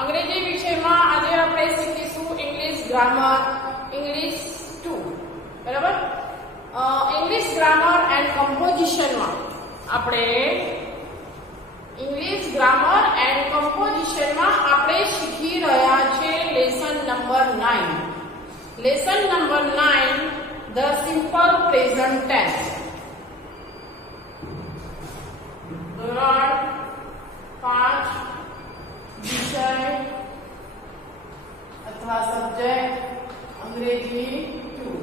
અંગ્રેજી વિષયમાં આજે આપણે શીખીશું ઇંગ્લિશ ગ્રામર ઇંગ્લિશ 2 બરાબર. ઇંગ્લિશ ગ્રામર એન્ડ કમ્પોઝિશનમાં આપણે ઇંગ્લિશ ગ્રામર એન્ડ કમ્પોઝિશનમાં આપણે શીખી રહ્યા છે lesson number 9. Lesson number 9 the simple present tense. ધોરણ 5 વિષય અથવા સબ્જેક્ટ અંગ્રેજી 2.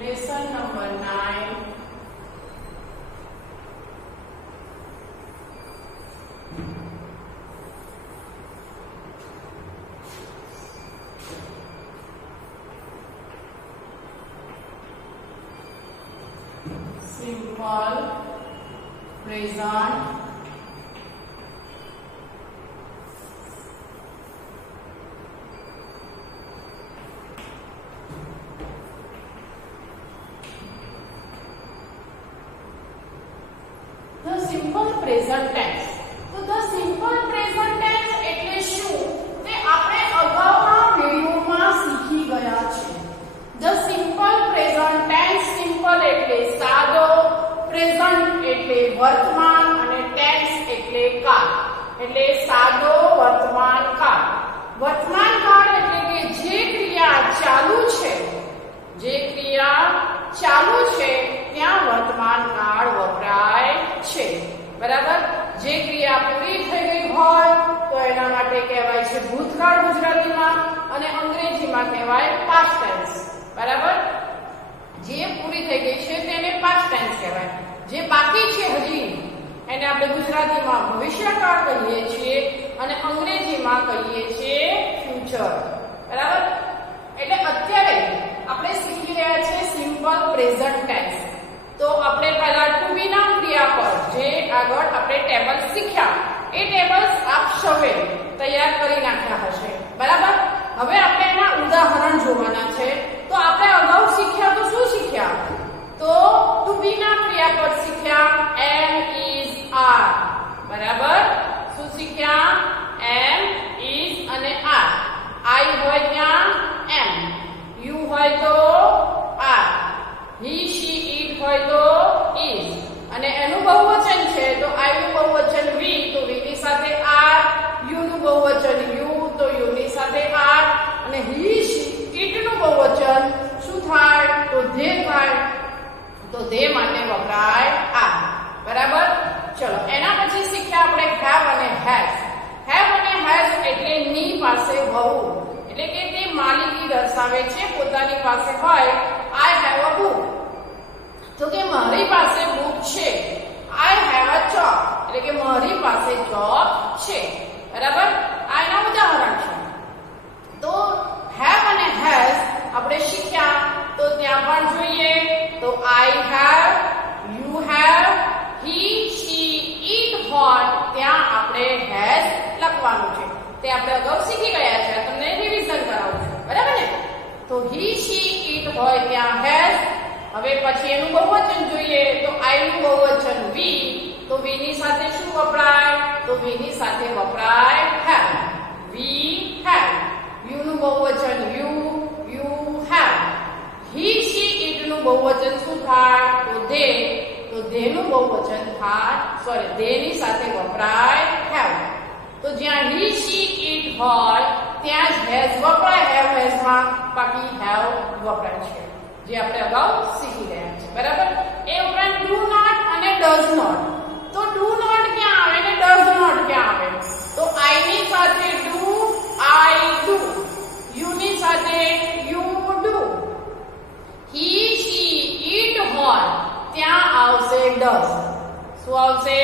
Lesson number 9 simple present the simple present tense. તો the simple present tense એટલે શું તે આપણે અગાઉના વિડિયોમાં શીખી ગયા છે. the simple present tense, simple એટલે સાદો, present એટલે વર્તમાન અને tense એટલે કાળ. એટલે સાદો વર્તમાન કાળ. વર્તમાન કાળ એટલે કે જે ક્રિયા ચાલુ છે, જે ક્રિયા ચાલુ છે ત્યાં વર્તમાન કાળ વપરાય છે. બરાબર. જે ક્રિયા પૂરી થઈ ગઈ હોય તો એના માટે કહેવાય છે ભૂતકાળ ગુજરાતીમાં અને અંગ્રેજીમાં કહેવાય past tense. બરાબર. જે પૂરી થઈ ગઈ છે તેને past tense કહેવાય. જે બાકી છે હજી એને આપણે ગુજરાતીમાં ભવિષ્યકાળ કહીએ છીએ અને અંગ્રેજીમાં કહીએ છીએ future. બરાબર. એટલે અત્યારે આપણે શીખી રહ્યા છીએ સિમ્પલ પ્રેઝન્ટ ટેન્સ. તો આપણે પહેલા ટુ બી નામ ક્રિયા પર જે આગળ આપણે ટેબલ શીખ્યા એ ટેબલ્સ આપ સૌએ તૈયાર કરી નાખ્યા હશે. બરાબર. હવે આપણે એના ઉદાહરણ જોવાના છે. તો આપણે અગાઉ શીખ્યા તો શું શીખ્યા? તો ટુ બી ના ક્રિયાપદ શીખ્યા am, is, are. બરાબર. શું શીખ્યા? am, is અને are. I હોય ત્યાં am, you હોય તો are, he, she, it હોય તો is અને એનું બહુવચન છે તો I નું બહુવચન we તો we ની સાથે are, you નું બહુવચન you તો you ની સાથે are અને he, she, it નું બહુવચન શું થાય તો they થાય તો they માટે વપરાય are. બરાબર. ચલો એના પછી શીખ્યા આપણે have અને has. have અને has એટલે ની પાસે હોવું એટલે કે તે માલિકી દર્શાવે છે. પોતાની પાસે હોય I have a book તો કે મારી પાસે બુક છે. I have a job એટલે કે મારી પાસે જોબ છે. બરાબર. આ એના ઉદાહરણ છે. તો have અને has આપણે શીખ્યા તો ત્યાં પણ જોઈએ તો I have, you have, he, she, it હોય ત્યાં આપણે has લખવાનું છે. તે આપણે અગાઉ શીખી ગયા છે. તમને રિવિઝન કરાવું છું. બરાબર ને. તો he, she, it હોય ત્યાં has. હવે પછી એનું બહુવચન જોઈએ તો I નું બહુવચન we તો we ની સાથે શું વપરાય તો we ની સાથે વપરાય have. we have. you નું બહુવચન you have. he, she, it નું બહુવચન શું થાય તો they તો they નું બહુવચન થાય they ની સાથે વપરાય have. તો જ્યાં he, she, it હોય ત્યાં જ has વપરાય have has માં બાકી have વપરાય છે જે આપણે અગાઉ શીખી ગયા છે. બરાબર. એ ઉપરાંત do not અને does not. તો do not ક્યાં આવે ને does not ક્યાં આવે? તો I ની સાથે do I do, you ની સાથે you do, he, she, it હોય ત્યાં આવશે does. શું આવશે?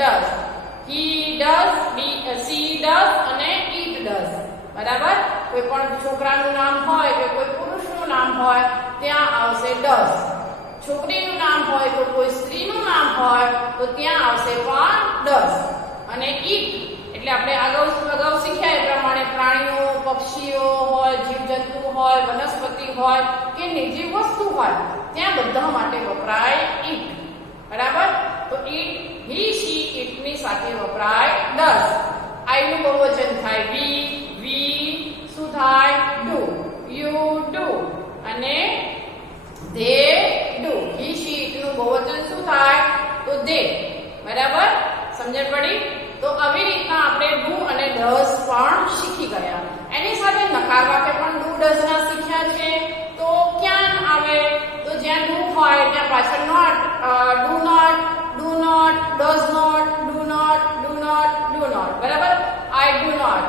does. he does, she does અને it does. બરાબર. કોઈ પણ છોકરાનું નામ હોય કે કોઈ પુરુષનું નામ હોય ત્યાં આવશે does. છોકરીનું નામ હોય તો કોઈ સ્ત્રીનું નામ હોય તો ત્યાં આવશે પણ does. અને it એટલે આપણે અગાઉ શીખ્યા એ પ્રમાણે પ્રાણીઓ, પક્ષીઓ હોય, જીવજંતુ હોય, વનસ્પતિ હોય કે નિર્જીવ વસ્તુ હોય ત્યાં બધા માટે વપરાય ઈટ. બરાબર? તો ઈટ, હી, શી, ઈટની સાથે વપરાય ડઝ. આઈ નું બહુવચન થાય વી, વી શું થાય ડુ, યુ ડુ અને they do. he she it નું બહુવચન શું થાય તો they. બરાબર? સમજણ પડી? તો આવી રીતના આપણે ડુ અને ડઝ પણ શીખી ગયા. એની સાથે નકાર વાક્ય પણ ડુ ડઝ ના શીખ્યા છે. તો ક્યાં આવે તો જ્યાં ડુ હોય ત્યાં પાછળ not, do not, do not, does not, do not, do not, do not. બરાબર? I do not,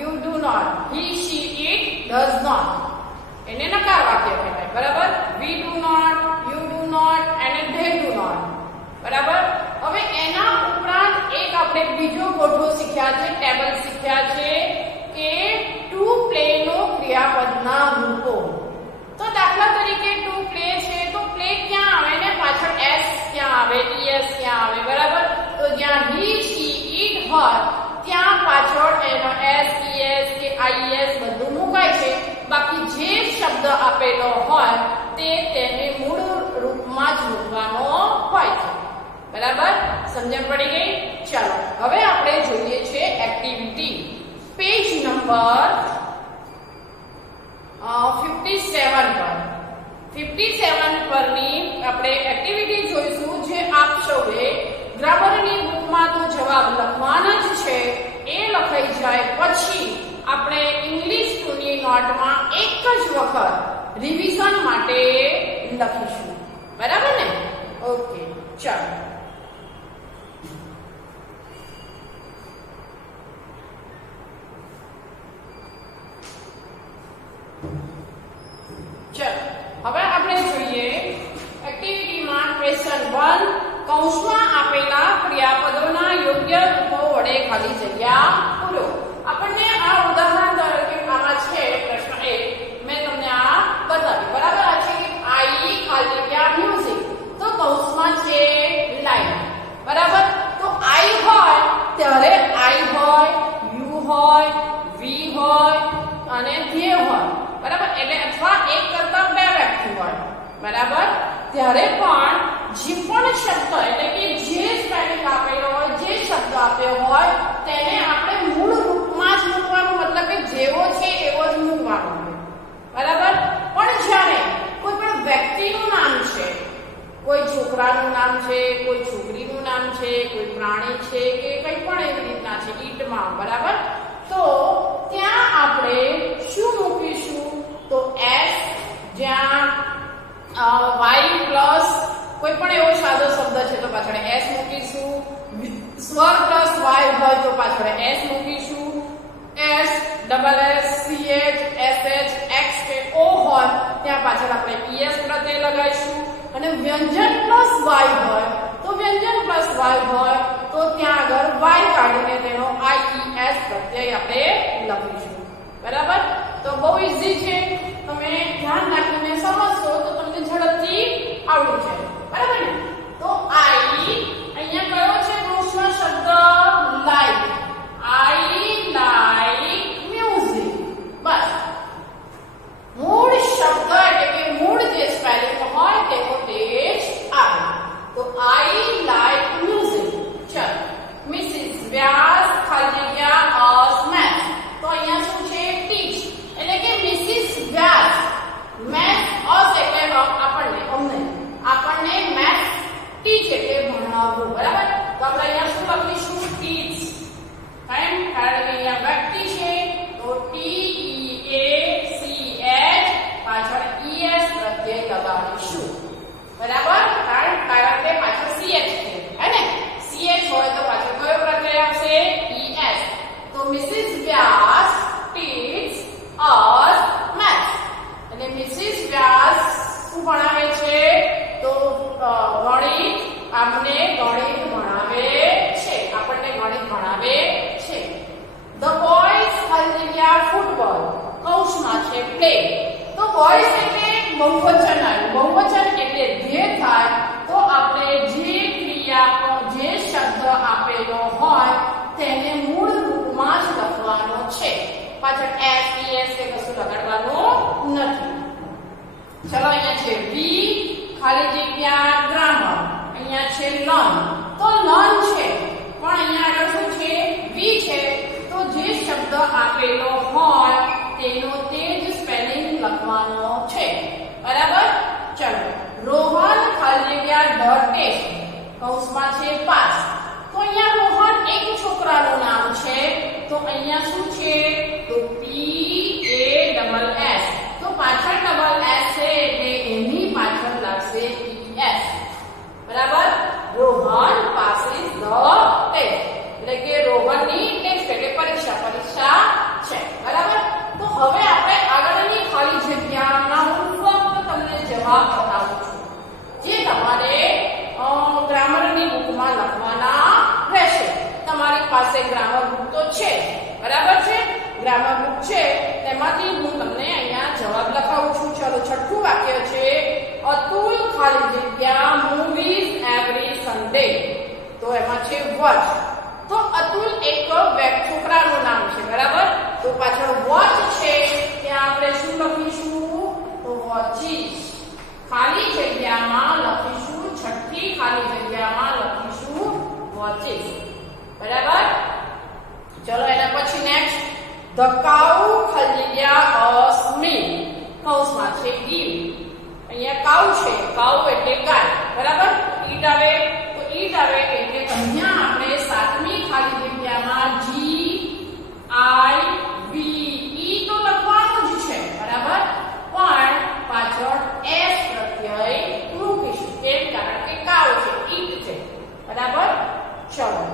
you do not, he she it does not. એને નકાર વાક્ય કહેવાય. બરાબર? we do not, you do not અને they do not. બરાબર? હવે એના ઉપરાંત એક આપણે બીજો ગોઠવો શીખ્યા છે, ટેબલ શીખ્યા છે કે ટુ પ્લે નો ક્રિયાપદના રૂપો. તો દાખલા તરીકે ટુ પ્લે છે તો પ્લે ક્યાં આવે ને પાછળ એસ ક્યાં આવે, ઈએસ ક્યાં આવે. બરાબર? તો જ્યાં he she it her ત્યાં પાછળ એનો એસ, ઈએસ કે આઈએસ બધું મુકાય છે. બાકી જે શબ્દ આપેલો હોય તે તેને મૂળ રૂપમાં જ મૂકવાનો હોય છે. બરાબર? સમજણ પડી ગઈ? ચાલો હવે આપણે જોઈએ છે એક્ટિવિટી. પેજ નંબર 57 પર 57 પરની આપણે એક્ટિવિટી જોઈશું, જે આપ સૌએ ગ્રામરની બુકમાં તો જવાબ લખવાના જ છે. એ લખાઈ જાય પછી આપણે ઇંગ્લિશ 2 ની નોટમાં એક જ વખત રિવિઝન માટે લખીશું. બરાબર ને? ઓકે, ચાલો. હવે આપણે જોઈએ એક્ટિવિટીમાં ક્વેશ્ચન 1. કૌંસમાં આપેલા ક્રિયાપદોના યોગ્ય રૂપો વડે ખાલી જગ્યા પૂરો. આપણને આ ઉદાહરણ તરીકે આમાં છે પ્રશ્ન 1 મેં તમને આ બતાવ્યું. બરાબર? આ છે કે આઈ ખાલી જગ્યા મ્યુઝિક. તો કૌંસમાં છે લાઈન. બરાબર? તો આઈ હોય ત્યારે આઈ હોય, યુ હોય, વી હોય અને ધે હોય. બરાબર? એટલે અથવા એક કરતા બે વ્યક્તિ હોય. બરાબર? ત્યારે પણ જે પણ શબ્દ એટલે કે જે સ્પેલિંગ આપેલો હોય, જે શબ્દ આપ્યો હોય તેને આપણે મૂળ રૂપમાં જ મૂકવાનું, મતલબ કે જેવો છે એવો જ મૂકવાનો. બરાબર? પણ જ્યારે કોઈ પણ વ્યક્તિનું નામ છે, કોઈ છોકરાનું નામ છે, કોઈ છોકરીનું નામ છે, કોઈ પ્રાણી છે કે કંઈ પણ એવી રીતના છે ઈટમાં. બરાબર? તો ત્યાં આપણે શું મૂકીશું તો એસ, જ્યાં વાય પ્લસ કોઈ પણ એવો સાદો શબ્દ છે તો પાછળ એસ મૂકીશું. સ્વર પ્લસ વાય હોય તો પાછળ એસ મૂકીશું. S, double S, CH, SH, x કે ઓ હોય ત્યાં પાછળ આપણે ઈએસ પ્રત્યય લગાવીશું. અને વ્યંજન પ્લસ વાય હોય તો વ્યંજન પ્લસ વાય હોય તો ત્યાં આગળ વાય કાઢીને તેનો આઈઈએસ પ્રત્યય આપણે લખીશું. બરાબર? તો બહુ ઈઝી છે. તમે ધ્યાન રાખીને સમજશો તો તમને ઝડપથી આવડી જાય. બરાબર ને? તો આઈ અહીંયા કયો છે કૌંસનો શબ્દ? લાઈક. I like music. બસ મૂળ શબ્દ એટલે કે મૂળ જે સ્પેલિંગ હોય તેનો તે જ આવે. તો આઈ લાઈક મ્યુઝિક. ચાલો. મિસિસ વ્યાસ ખાલી જગ્યા અસ મેથ્સ. તો અહીંયા શું છે? ટીચ. એટલે કે મિસિસ વ્યાસ મેથ્સ અસ એટલે આપણને મેથ્સ ટીચ એટલે ભણાવવું. બરાબર? તો આપણે અહીંયા શું લખીશું? ટીચ. કારણ કે અહીંયા વ્યક્તિ છે તો T E A C H પાછળ ઈએસ પ્રત્યય લગાડીશું. બરાબર? કારણ કે પાછળ સીએચ છે, હે ને? સીએચ હોય તો પાછળ કયો પ્રત્યય આવશે? ઈએસ. તો મિસિસ વ્યાસ ટીચ અસ મેથ્સ. અને મિસિસ વ્યાસ શું ભણાવે છે? તો ગણિત. આપણને ગણિત ભણાવે છે. ધ બોયઝ ખાલી જગ્યા ફૂટબોલ. કૌંસમાં છે પ્લે. તો બોયઝ એટલે બહુવચન આવ્યું. બહુવચન એટલે ધ્યેય થાય તો આપણે જે ક્રિયા જે શબ્દ આપેલો હોય તેને મૂળ રૂપમાં જ લખવાનો છે. પાછળ એસ, ઈએસ કે કશું લગાડવાનું નથી. ચલો અહીંયા છે વી ખાલી જગ્યા ગ્રામર, અહીંયા છે લર્ન. તો લર્ન છે પણ અહીંયા આગળ શું છે? વી છે. તો જે શબ્દ આપેલો હોય તેનો તે જ સ્પેલિંગ લખવાનો છે. બરાબર? ચલો. રોહન ખાલી જગ્યા ધ ટેસ્ટ કૌંસમાં છે પાસ. તો અહીંયા રોહન એક છોકરાનું નામ છે. તો અહીંયા શું છે? તો PASS. તો પાછળ ડબલ એસ છે એટલે એની પાછળ લાગશે ES. બરાબર? રોહન પાસીસ ધ ટેસ્ટ એટલે કે રોહનની ટેસ્ટ એટલે પરીક્ષા છે. બરાબર? તો હવે આપણે આગળની ખાલી જગ્યાના હું ફક્ત તમને જવાબ બતાવું છું જે તમારે ગ્રામરની બુકમાં લખવાના રહેશે. તમારી પાસે ગ્રામર બુક તો છે. બરાબર છે? ગ્રામર બુક છે તેમાંથી હું તમને અહીંયા જવાબ લખાવું છું. ચલો, છઠ્ઠું વાક્ય છે અતુલ ખાલી જગ્યા મૂવીઝ એવરી સન્ડે. તો એમાં છે વોચ. તો અતુલ એક છોકરાનું નામ છે. બરાબર? તો પાછળ વોચ છે ત્યાં આપણે શું લખીશું? તો વોચીસ. ખાલી જગ્યામાં લખીશું, છઠ્ઠી ખાલી જગ્યામાં લખીશું વોચીસ. બરાબર? ચલો, એના પછી નેક્સ્ટ ધ કાઉ ખાલી જગ્યા સ્મિલ કૌંસમાં છે ગીવ. અહીંયા કાઉ છે. કાઉ એટલે ગાય. બરાબર? ઈટ આવે તો ઈટ આવે એટલે અહીંયા આપણે સાતમી ખાલી જગ્યામાં GIV ઈ તો લખવાનું જ છે. બરાબર? પણ પાછળ S પ્રત્યય મૂકીશું. કેમ? કારણ કે કાઉ છે, ઈટ છે. બરાબર? ચલો,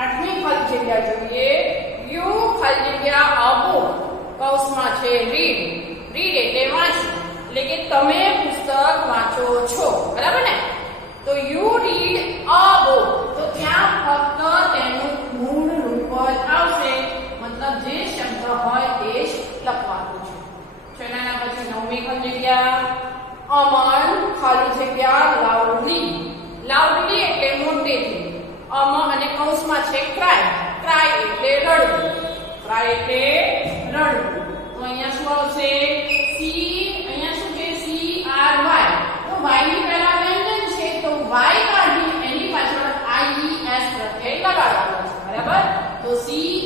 આઠમી ખાલી જગ્યા જોઈએ. યુ ખાલી જગ્યા અબો કૌંસમાં છે રીડ. રીડ એટલે વાંચવું એટલે કે તમે પુસ્તક વાંચો છો. બરાબર ને? તો યુ રીડ અ બુક. તો ત્યાં ફક્ત તેનું મૂળ રૂપ જ આવશે. મતલબ જે શબ્દ હોય તે જ લખવાનું છે. ચેનાના પછી નવમી ખાલી જગ્યા અમન ખાલી જગ્યા લાઉડલી. લાઉડલી એટલે મોટેથી. અને કૌંસમાં છે ક્રાય. ક્રાય એટલે રડવું. ક્રાય એટલે રડવું. તો અહીંયા શું આવશે? અહીંયા શું છે? CRY. તો y ની પહેલા વ્યંજન છે તો y કાઢી એની પાછળ IES પ્રત્યય લગાડવાનો છે. બરાબર? તો CRIES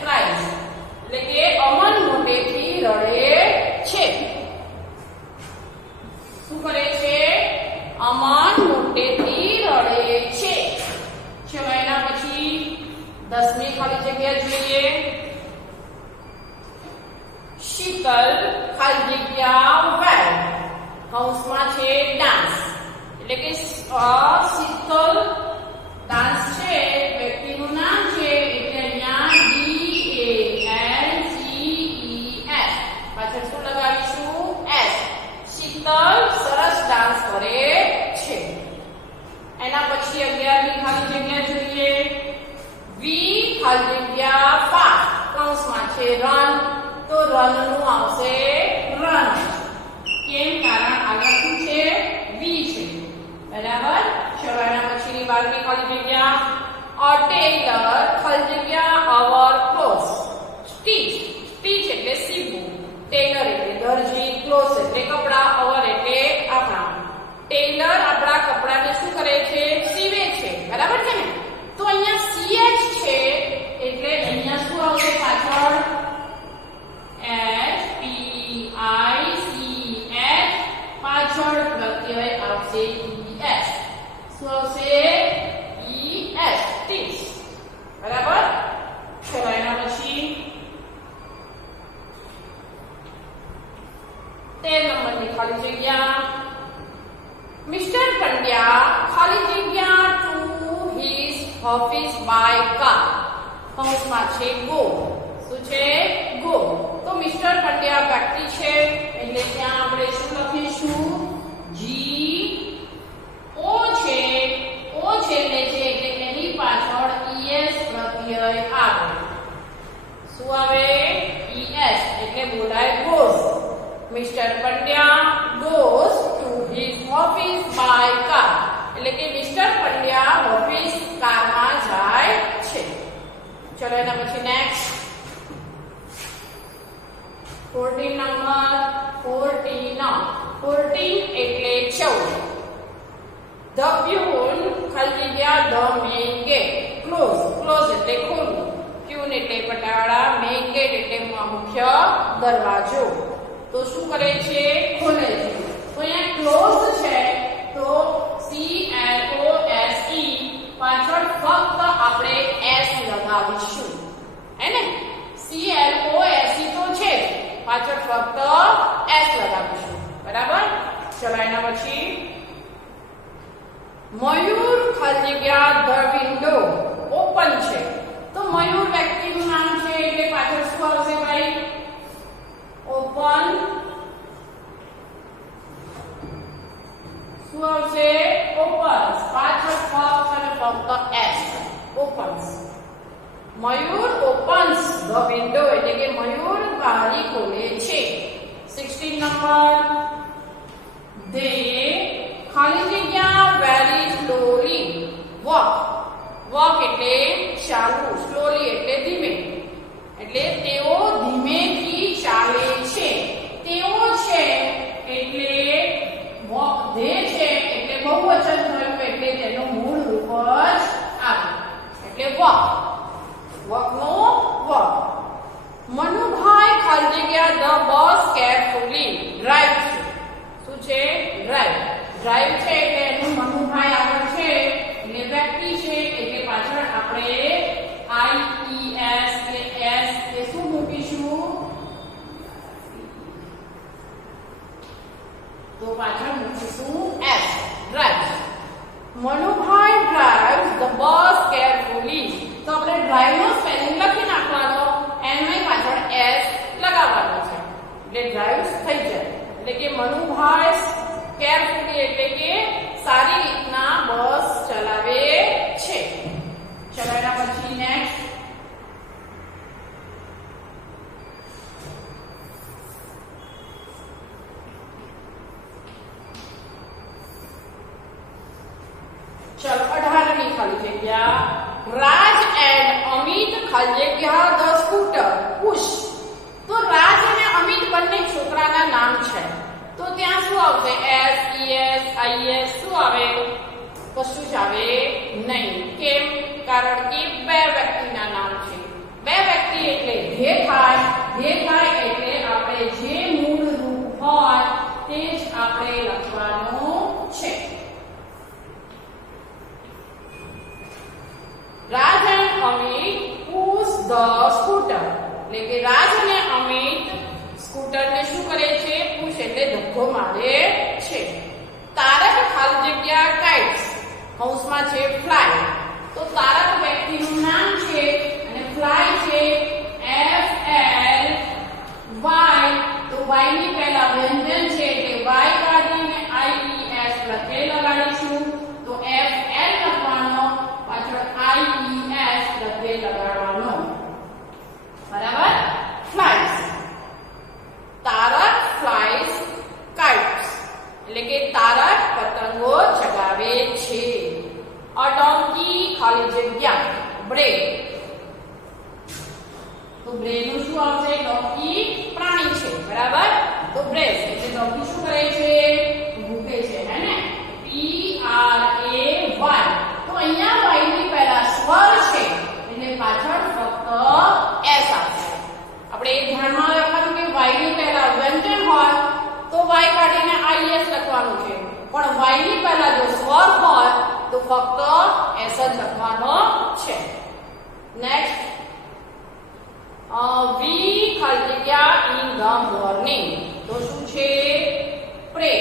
ક્રાય એટલે કે અમન મોટેથી રડે છે. શું કરે છે? અમન મોટેથી રડે છે. ચલો, એના પછી 10મી ખાલી જગ્યા જોઈએ. શીતલ ખાલી જગ્યા વેર કૌંસમાં છે ડાન્સ એટલે કે શીતલ ડાન્સ છે વ્યક્તિનું નામ છે એટલે અહીંયા DANCES પાછળ શું લગાવીશું? S. શીતલ સરસ ડાન્સ કરે છે. એના પછી 11મી ખાલી જગ્યા જોઈએ. વી ખાલી જગ્યા ફાસ્ટ કૌંસમાં છે રન. તો રન નું આવશે રન. કેમ? કારણ આગળ શું છે? વી છે. બરાબર? ચલો, એના પછીની 12મી ખાલી જગ્યા ટેલર ખાલી જગ્યા અવર ક્લોથ્સ. સ્ટીચ. સ્ટીચ એટલે સીવવું. ટેલર એટલે દરજી. ક્લોથ્સ એટલે કપડા. અવર એટલે આપણા. ટેલર આપણા કપડાને શું કરે છે? સીવે છે. બરાબર છે ને? તો અહીંયા CH છે એટલે અહીંયા શું આવશે પાછળ? SPICH પાછળ પ્રત્યય આવશે ES. શું આવશે? ES. ટીચ. બરાબર? ચલો, એના પછી 13 નંબરની ખાલી જગ્યા મિસ્ટર પંડ્યા ખાલી જગ્યા to his office by car કૌંસમાં છે ગો. શું છે? ગો. તો મિસ્ટર પંડ્યા વ્યક્તિ છે એટલે ત્યાં આપણે શું લખીશું? GO છે. O છેલ્લે છે એટલે એની પાછળ ES પ્રત્યય આવે. શું આવે? ES એટલે બોલાય goes. Mister Pandya goes to his office by car એટલે કે મિસ્ટર પંડ્યા ઓફિસ કારમાં જાય છે. ચલો, એના પછી નેક્સ્ટ 14 નંબર 14 એટલે 14. The Pune ખાલી જગ્યા the main gate. Close એટલે ખોલવું. Pune એટલે પટાવાળા, main gate એટલે મુખ્ય દરવાજો. તો શું કરે છે? ખોલે છે. તો અહીંયા closed છે તો CLOSE પાછળ ફક્ત આપણે S લગાવીશું. હે ને? CLOSE તો છે, પાછળ ફક્ત S લગાવીશું. બરાબર? ચલો એના પછી મયુર ખાલી જગ્યા the window ઓપન છે. તો મયુર વ્યક્તિનું નામ છે એટલે પાછળ શું આવશે ભાઈ? ઓપન. શું આવશે? ઓપન્સ. પાછળ ફક્ત અને ફક્ત S. Opens. Mayur opens the window એટલે કે મયુર બારી ખોલે છે. 16 નંબર they ખાલી જગ્યા very slowly walk એટલે ચાલવું, slowly એટલે ધીમે, એટલે તેઓ ધીમેથી ચાલે છે. તેઓ છે એટલે they છે એટલે બહુવચન થયું એટલે તેનું મૂળ રૂપ જ આવે એટલે walk નો walk. મનુભાઈ ખાલી જગ્યા the bus carefully drive છે. શું છે? drive છે એટલે એનું મનુભાઈ આગળ છે એટલે વ્યક્તિ છે એટલે પાછળ આપણે IES કે S કે શું મૂકીશું? તો પાછળ મૂકીશું S. drive. Manubhai drives the bus carefully. તો આપણે drive નો સ્પેલિંગ લખી નાખવાનો, એની પાછળ S લગાવવાનો છે એટલે drives થઈ જાય. એટલે કે મનુભાઈ કેરફુલી એટલે કે સારી રીતના બસ ચલાવે છે. ચલો એના પછી નેક્સ્ટ ચલો 18 ની ખાલી જગ્યા રાજ એન્ડ અમિત ખાલી જગ્યા the scooter push. તો રાજ અને અમિત બંને છોકરાના નામ છે તો ત્યાં શું આવશે? SES IES શું આવે? કશું જ આવે નહીં. કેમ? કારણ કે બે વ્યક્તિના નામ છે. બે વ્યક્તિ એટલે ધ્યેય થાય એટલે આપણે જે મૂળ રૂપ હોય તે જ આપણે લખવાનું છે. રાજ અને અમિત push the scooter એટલે કે રાજ અને અમિત સ્કૂટરને શું કરે છે? પુશ એટલે ધક્કો મારે છે. તારક ખાલી જગ્યા kites કૌંસમાં છે fly. તો તારક વ્યક્તિનું નામ છે અને fly છે FLY. તો y ની પહેલા વ્યંજન છે એટલે y કાઢીને IES લખે લગાડીશું. તો FL લખવાનો, પાછળ IES લખે લગાડવાનો. બરાબર? flies. તારક flies kites એટલે કે તારક પતંગો ચગાવે છે. a donkey ખાલી જગ્યા bread. તો bread નું શું આવશે? donkey પ્રાણી છે. બરાબર? તો bread એટલે donkey શું કરે છે? ભૂખે છે. હે ને? PRAY. તો અહીંયા y ની પહેલા સ્વર છે એટલે પાછળ ફક્ત S આવશે. આપણે એક ધ્યાનમાં રાખવાનું કે y ની પહેલા વ્યંજન હોય તો y કાઢીને IES લખવાનું છે, પણ y ની પહેલા જો સ્વર હોય તો ફક્ત S જ લખવાનો છે. નેક્સ્ટ we ખાલી જગ્યા in the morning. તો શું છે? pray.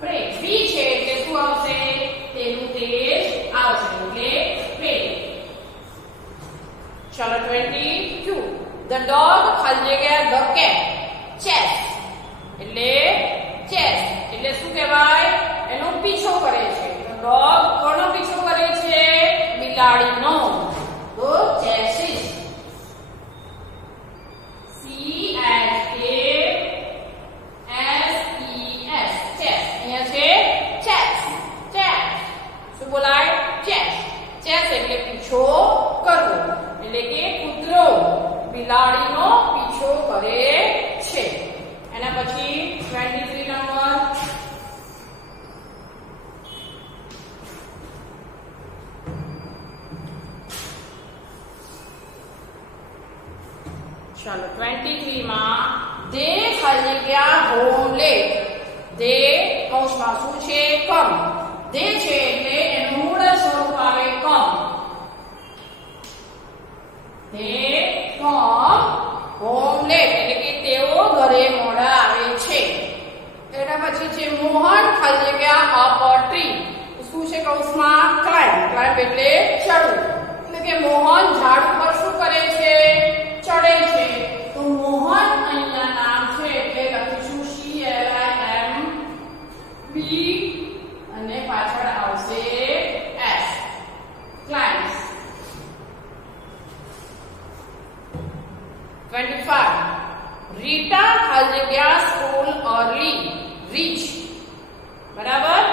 pray v છે એટલે શું આવશે? તેનું તે આવશે એટલે pray. ચલો 22 the dog ખાલી જગ્યા the cat chase એટલે શું કહેવાય? એનો પીછો કરે છે. ડોગ કોનો પીછો કરે છે? બિલાડીનો. તો chases. ચેસ એટલે પીછો ચાલો 23 માં દે ખાલી જગ્યા હોમ લેટ. દે કૌંસમાં શું છે? કમ. દે છે એટલે એનું મૂળ સ્વરૂપ આવે કમ. દે કમ હોમ લેટ એટલે કે તેઓ ઘરે મોડા આવે છે. એના પછી છે મોહન ખાલી જગ્યા અપ અ ટ્રી. શું છે કૌંસમાં? ક્લાઇમ્બ. ક્લાઇમ્બ એટલે ચડવું. એટલે કે મોહન ઝાડ ઉપર શું કરે છે? ચડે છે. તો મોહન અહીંયા નામ છે એટલે લખીશું CLIMB અને પાછળ આવશે S. ક્લાઇમ્સ. 25 રીટા ખાલી જગ્યા સ્કૂલ અર્લી. રીચ બરાબર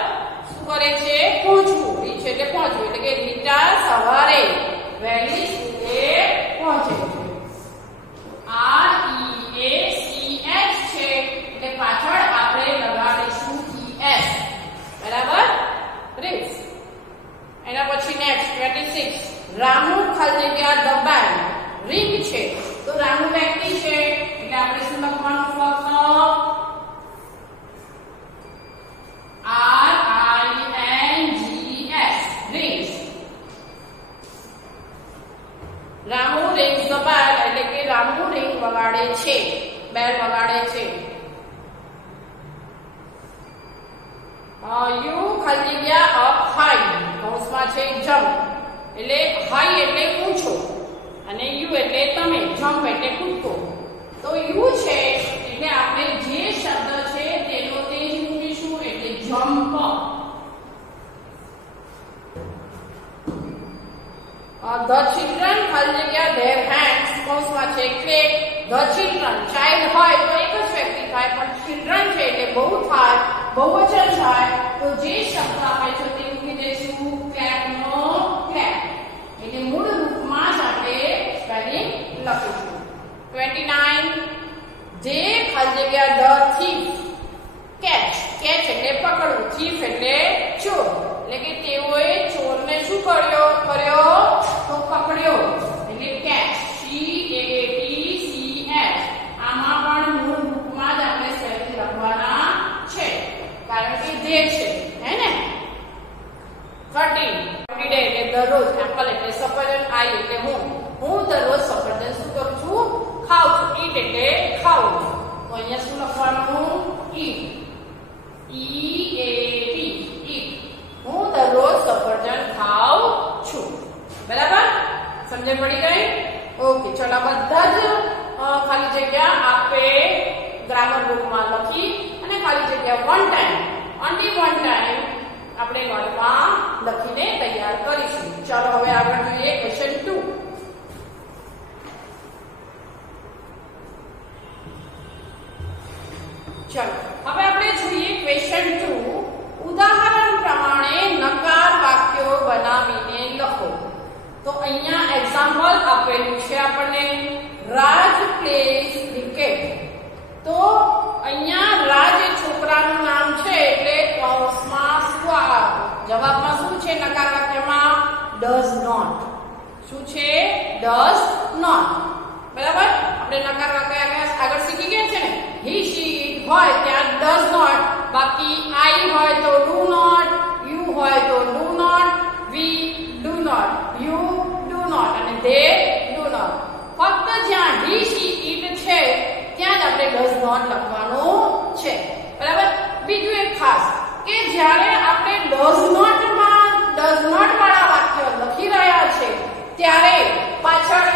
શું કરે છે? પહોંચવું. રીચ એટલે પહોંચવું. એટલે કે રીટા સવારે વહેલી સ્કૂલે પહોંચે છે. REACH છે એટલે પાછળ આપણે લગાડીશું ES. બરાબર? રીચ. એના પછી નેક્સ્ટ 26 રામુ ખાલી જગ્યા ધ બેન્ડ. રિંગ છે તો રામુ વ્યક્તિ છે એટલે આપણે શું લખવાનું? ફક્ત RINGS rings. Ramu rings the bell એટલે કે રામુ રિંગ વગાડે છે. બેલ વગાડે છે. યુ ખાલી જગ્યા અપ હાઈ. કૌંસમાં છે જમ્પ એટલે હાઈ એટલે ઊંચો અને યુ એટલે તમે. જમ્પ એટલે કૂદકો. તો યુ છે એટલે આપણે જે શબ્દ છે તેનો તે જ મૂકીશું એટલે જમ્પ. ધ ચિલ્ડ્રન ખાલી જગ્યા ધેર હેન્ડ્સ. કૌંસમાં છે ક્લેપ. ધ ચિલ્ડ્રન ચાઇલ્ડ હોય તો એક જ વ્યક્તિ થાય પણ ચિલ્ડ્રન છે એટલે બહુ થાય, બહુવચન થાય. તો જે શબ્દ આપે છે તે મૂકી દઈશું ક્લેપ નો ક્લેપ. એટલે મૂળ રૂપમાં જ આપણે સ્પેલિંગ લખીશું. 29 જે ખાલી જગ્યા ધ થીફ. કેચ. કેચ એટલે પકડવું. થીફ એટલે ચોર. એટલે કે તેઓએ ચોરને શું કર્યો? તો પકડ્યો એટલે કેચ. CATCH. આમાં પણ મૂળ રૂપમાં જ આપણે સ્પેલિંગ લખવાના છે કારણ કે જે છે હે ને. 13 એવરીડે એટલે દરરોજ. એપલ એટલે સફરજન. આઈ એટલે હું દરરોજ સફરજન શું કરું છું? ખાઉં છું. ઈટ એટલે ખાવું. તો અહીંયા શું લખવાનું? ઈટ. EAT ઈટ. હું દરરોજ સફરજન ખાઉં છું. બરાબર? સમજણ પડી ગઈ? ઓકે ચલો બધા જ ખાલી જગ્યા આપે ગ્રામર બુકમાં લખી અને ખાલી જગ્યા one time only one time આપણે નોટમાં લખીને તૈયાર કરીશું. ચાલો હવે આગળ જોઈએ ક્વેશ્ચન 2. ચાલો હવે આપણે જોઈએ ક્વેશ્ચન 2. ઉદાહરણ પ્રમાણે નકાર વાક્યો બનાવીને લખો. તો અહીંયા એક્ઝામ્પલ આપેલું છે આપણને. રાજ પ્લેઝ ક્રિકેટ. તો અહીંયા રાજ એ છોકરાનું નામ છે એટલે કૌંસમાં શું આવે? જવાબમાં શું છે નકાર વાક્યમાં? Does not. શું છે? Does not. બરાબર? આપણે નકાર વાક્ય આગળ શીખી ગયા છે ને. હી શી ઇટ હોય ત્યાં ડઝ નોટ. બાકી આઈ હોય તો ડુ નોટ. યુ હોય તો do not. We do not. You do not અને ધે ડુ નોટ. ફક્ત જ્યાં હી શી ઇટ છે ત્યાં જ આપણે ડઝ નોટ લખવાનું છે. બરાબર? બીજું એક ખાસ કે જ્યારે આપણે ડઝ નોટ વાળા વાક્ય લખી રહ્યા છે ત્યારે પાછળ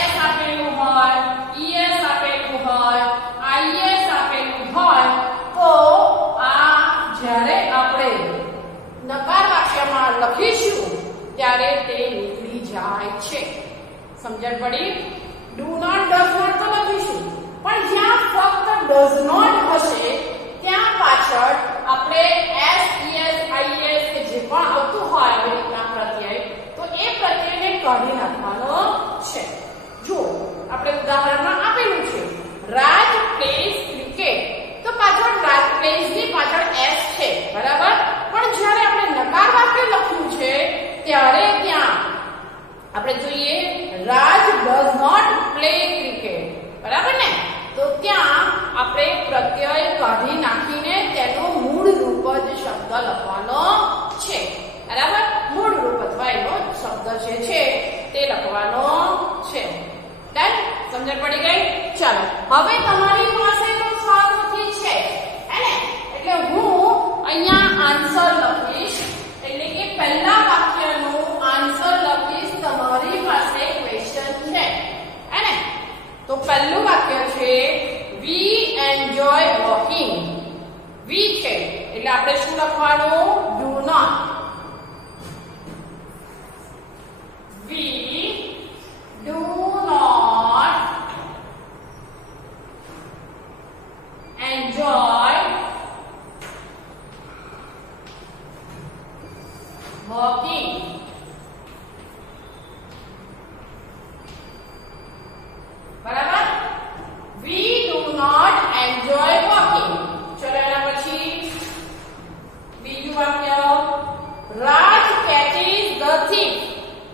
એસ આપેલું હોય, ઈએસ આપેલું હોય, આઈએસ આપેલું હોય તો આ જ્યારે આપણે નકાર વાક્યમાં લખીશું ત્યારે તે નીકળી જાય છે. સમજણ પડી? ડુ નોટ ડઝ નોટ તો લખીશું પણ જ્યાં ફક્ત ડઝ નોટ હશે ત્યાં પાછળ આપણે એસ ઈએસ આઈએસ કે જે પણ આવતું હોય આવી રીતના પ્રત્યય તો એ પ્રત્યયને કાઢી નાખવાનો છે. જો આપણે ઉદાહરણમાં આપેલું છે રાજ પ્લેઝ ક્રિકેટ તો પાછળ રાજ પ્લેઝ ની પાછળ એસ છે. બરાબર? પણ જ્યારે આપણે નકાર વાક્ય લખ્યું છે ત્યારે ત્યાં આપણે જોઈએ રાજ ડઝ નોટ પ્લે ક્રિકેટ. પહેલું વાક્ય છે we enjoy walking. we છે એટલે આપણે શું લખવાનું? do not. we do not enjoy walking. બરાબર? we do not enjoy walking. ચલો એના પછી બીજું વાક્ય Raj catches the thief.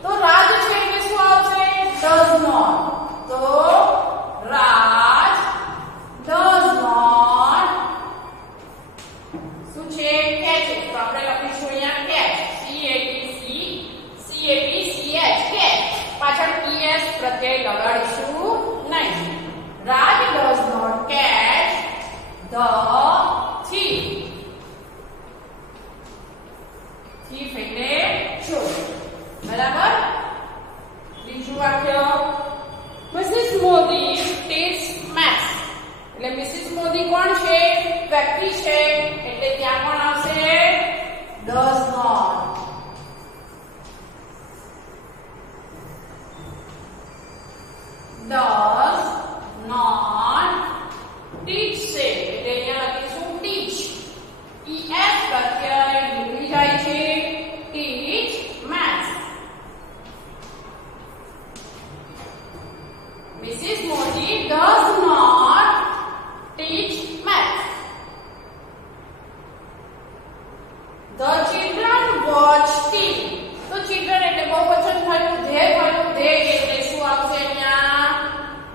તો રાજ છે એટલે શું આવશે? does not. તો Raj does not શું છે? catches. તો આપણે લખીશું અહીંયા catch. catch. પાછળ es પ્રત્યય લગાડીશું નહીં. Raj does not catch the thief. thief એટલે ચોર. બરાબર? બીજું વાક્ય Mrs. Modi teaches maths. એટલે મિસિસ મોદી કોણ છે? વ્યક્તિ છે એટલે ત્યાં કોણ આવશે? does not. does not teach છે એટલે અહીંયા લખીશું teach. es પ્રત્યય નીકળી જાય છે. teach maths. Mrs. Modi does not teach maths. The children watch TV. તો children એટલે બહુવચન થયું, they થયું, they એટલે શું આવશે અહીંયા?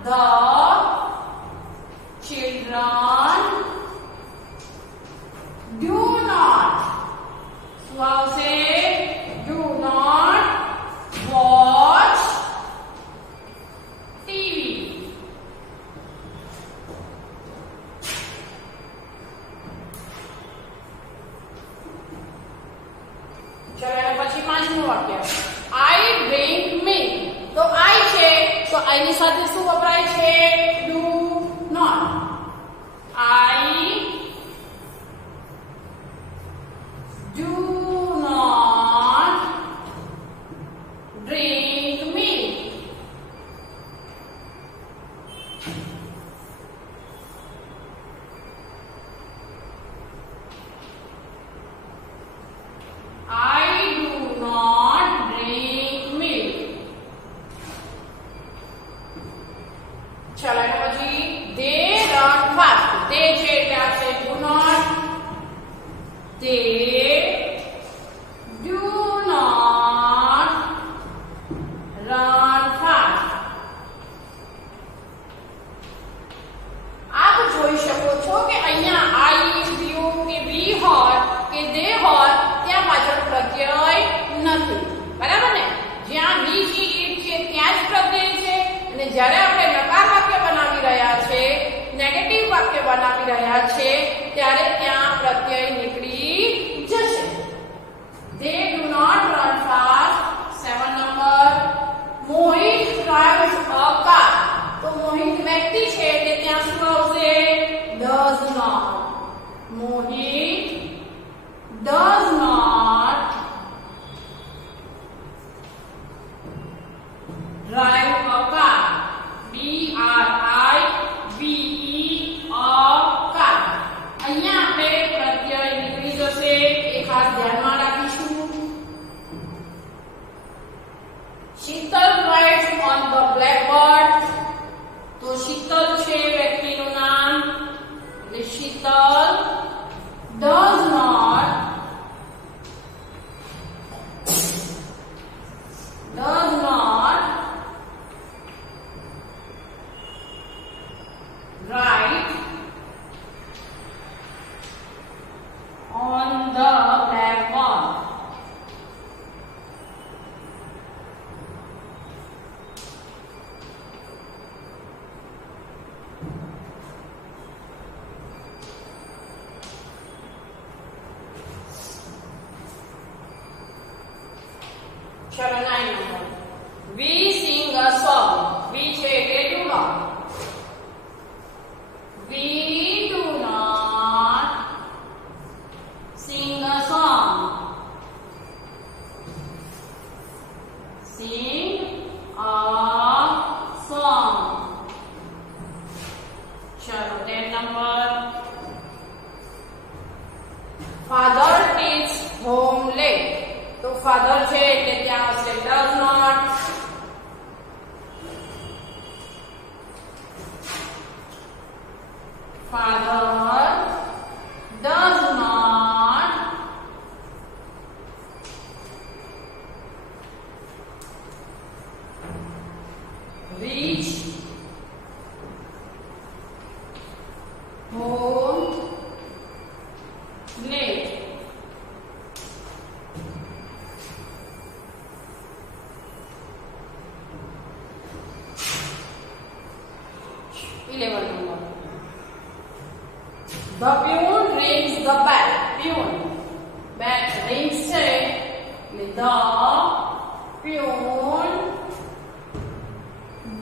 The children do not શું આવશે? do not watch TV. ચલો એના પછી પાંચમું વાક્ય I drink milk. તો I છે તો I ની સાથે શું વપરાય છે? do not. I do not drink milk. I do not drink milk. ચલો એના પછી they run fast. they છે એટલે આવશે do not. they do not run fast. આપ જોઈ શકો છો કે અહીંયા I, you કે we હોત કે they હોત ત્યાં પાછળ પ્રત્યય નથી. બરાબર ને? જ્યાં we, she, it છે ત્યાં જ પ્રત્યય છે અને જ્યારે આપણે નકાર વાક્ય બનાવી રહ્યા છે, નેગેટિવ વાક્ય બનાવી રહ્યા છે ત્યારે ત્યાં પ્રત્યય નીકળી જશે. They do not run fast. 7 number Mohit drives a car. તો મોહિત વ્યક્તિ છે એટલે ત્યાં શું આવશે? does not. Mohit does not drive a car. B-R-I-V-E a car. અહીંયા આપણે પ્રત્યય નીકળી જશે એ ખાસ ધ્યાનમાં રાખીશું. Sheetal writes on the blackboard. તો શીતલ છે વ્યક્તિનું નામ એટલે Sheetal number father teach home late તો ફાધર છે એટલે ત્યાં આવશે does not father does not reach home late. The peon rings the bell. Peon. Bell rings છે એટલે the peon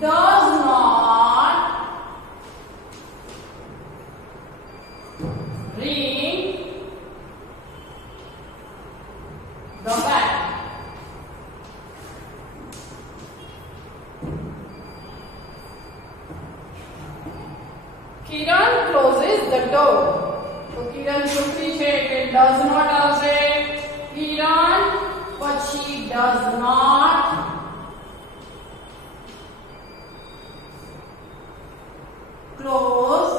does not ring the bell. Kiran closes the door. तो किरण छुट्टी છે એટલે does not આવશે. કિરણ પછી does not close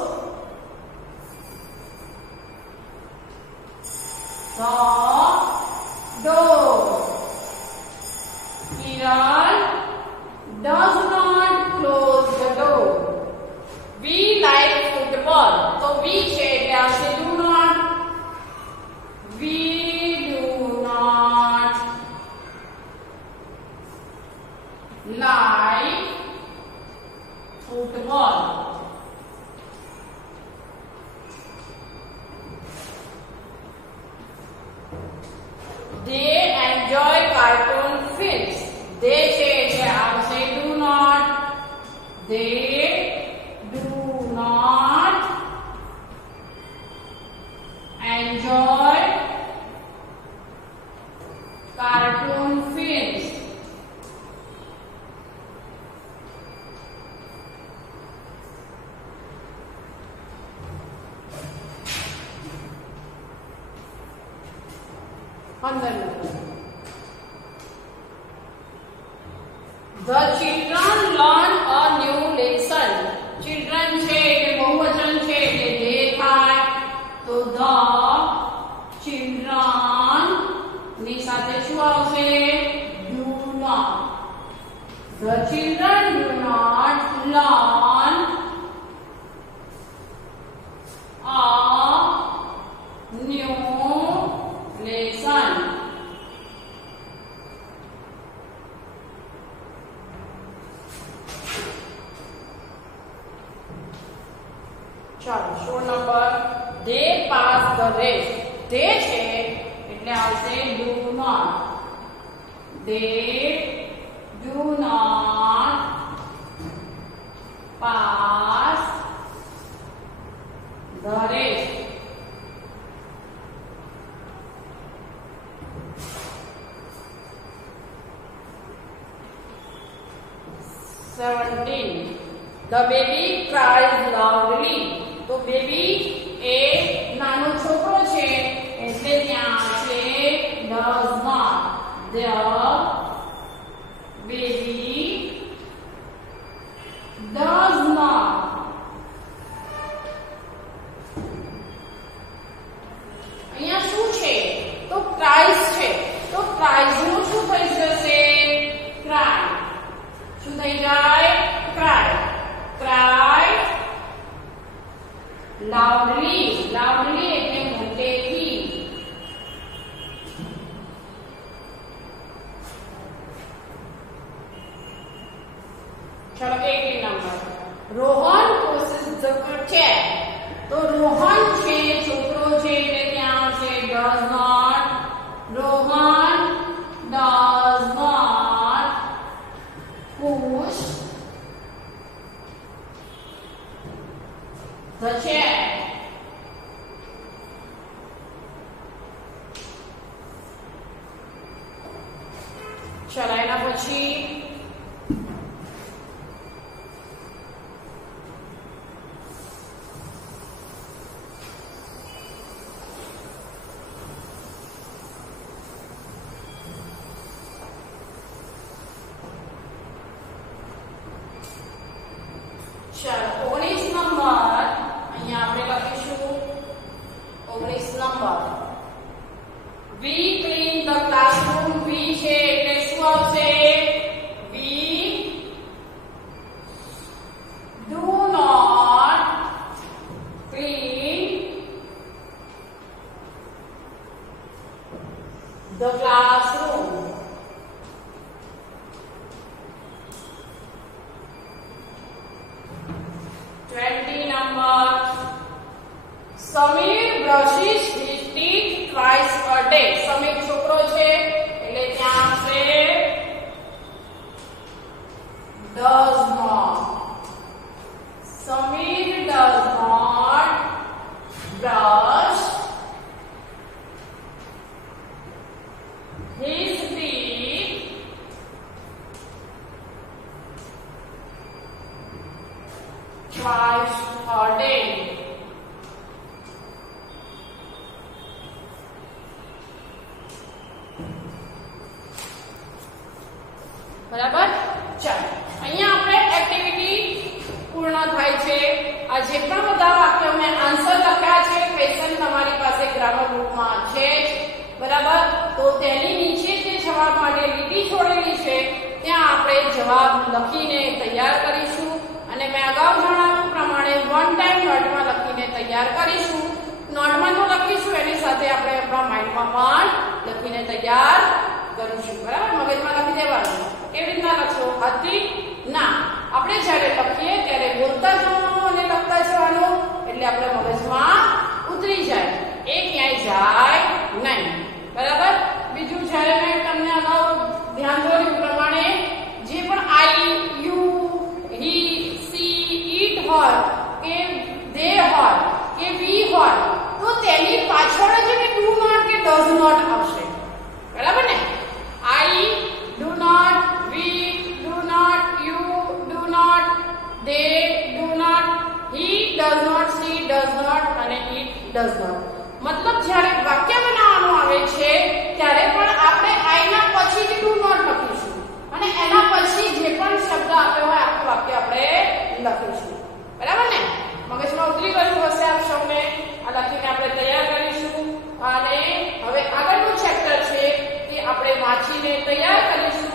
the door. Kiran does not close the door. We like football. तो we છે એટલે આવશે do not. We do not like football. They enjoy cartoon films. They છે એટલે આવશે do not. They do not enjoy cartoon films. The children learn a new lesson. Children છે એટલે બહુવચન છે એટલે they થાય તો the children ની સાથે શું આવશે do not. The children do not learn a new lesson. ચાલો 16 number they pass the race. they છે એટલે આવશે do not. they do not pass the race. The baby cries loudly. તો બેબી એ નાનો છોકરો છે એટલે ત્યાં છે does not. The baby does not અહીંયા શું છે તો cries છે તો cries નું શું થઈ જશે cry. શું થઈ જાય cry. cry loudly. loudly એટલે મોટેથી. ચલો 18 number Rohan pushes the chair. તો રોહન છે છોકરો છે એટલે ત્યાં આવશે does not. Rohan does not push the chair. ચલો એના પછી The classroom. Samir brushes his teeth twice a day. Samir છોકરો છે એટલે ત્યાં આવશે does not. Samir does not brush his teeth twice a day. બરાબર. ચાલો અહીંયા આપણે એક્ટિવિટી પૂર્ણ થાય છે. આ જે પણ બધા વાક્યો મેં આન્સર લખ્યા છે ક્વેશ્ચન તમારી પાસે ગ્રામર બુકમાં છે જ. બરાબર. તો તેની નીચે જે જવાબ માટે લીટી છોડેલી છે ત્યાં આપણે જવાબ લખીને તૈયાર કરીશું અને મેં અગાઉ જણાવ્યું પ્રમાણે વન ટાઈમ નોટમાં લખીને તૈયાર કરીશું. નોટમાં તો લખીશું એની સાથે આપણે આપણા માઇન્ડમાં પણ લખીને તૈયાર કરીશું. બરાબર. મગજમાં લખી દેવાનું. કેવી રીતના લખશો? હતી ના. આપણે જ્યારે લખીએ ત્યારે બોલતા જવાનું અને લખતા જવાનું એટલે આપણે મગજમાં ઉતરી જાય, એ ક્યાંય જાય નહીં. બરાબર. બીજું જ્યારે મેં તમને અગાઉ ધ્યાન દોર્યું પ્રમાણે જે પણ આઈ, યુ, હી, સી, ઈટ હોય કે દે હોય કે વી હોય તો તેની પાછળ જ ડુ નોટ કે ડઝ નોટ આવશે. બરાબર ને? આઈ do not, we do not, you do not, they do not, he does not, she does not અને it does not. મતલબ જ્યારે વાક્ય બનાવવાનું આવે છે ત્યારે પણ આપણે I ના પછી જ do not લખીશું અને એના પછી જે પણ શબ્દ આપ્યો હોય આખું વાક્ય આપણે લખીશું. બરાબર ને? મગજમાં ઉતરી ગયું હશે આપ સૌને. આ લખીને આપણે તૈયાર કરીશું અને હવે આગળનું ચેપ્ટર છે તે આપણે વાંચીને તૈયાર કરીશું.